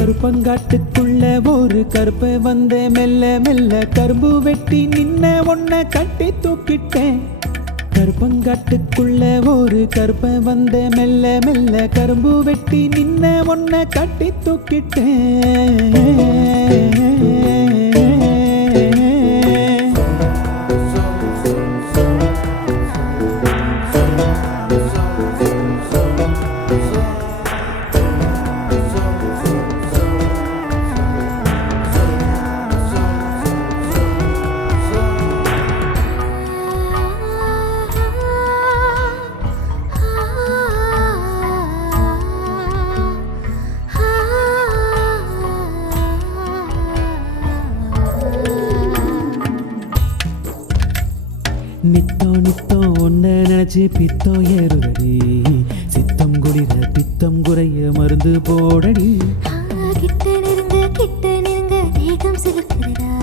கருப்பங்காட்டுக்குள்ள ஒரு கருப்பை வந்த மெல்ல மெல்ல கரும்பு வெட்டி நின்ன ஒன்ன கட்டி தூக்கிட்டேன். கருப்பங்காட்டுக்குள்ள ஒரு கருப்பை வந்த மெல்ல மெல்ல கரும்பு வெட்டி நின்ன ஒன்ன கட்டி தூக்கிட்டேன். நித்தோ நித்தோ ஒன்ன நினைச்சு பித்தம் ஏறுதடி, சித்தம் குளிர பித்தம் குறைய மருந்து போடடி. கிட்ட நெருங்க தேகம் சிலிர்க்கிறதா,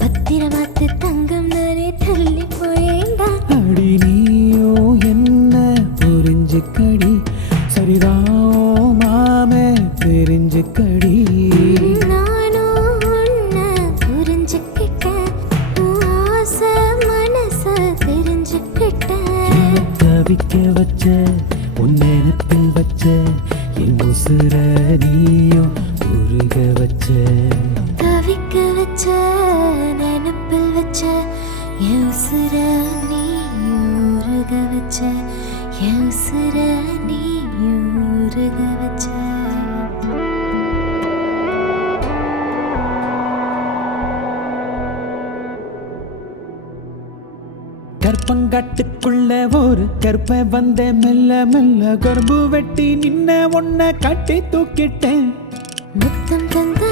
பத்திரமாத்து தங்கம் நானே தள்ளி போயேண்டா. அடி நீயோ என்ன புரிஞ்சுக்கடி, சரிதான் மாமே தெரிஞ்சுக்கடி. தவிக்க வச்ச உன் நினைப்பில் வச்ச என் உசுர நீயும் உருக வச்ச. தவிக்க வச்ச நினைப்பில் வச்ச என் உசுர நீ உருக வச்ச, என் உசுர நீ உருக வச்ச. கருப்பங்காட்டுக்குள்ள ஒரு கருப்பை வந்த மெல்ல மெல்ல கரும்பு வெட்டி நின்ன ஒன்ன கட்டி தூக்கிட்டேன். முத்தம் தந்த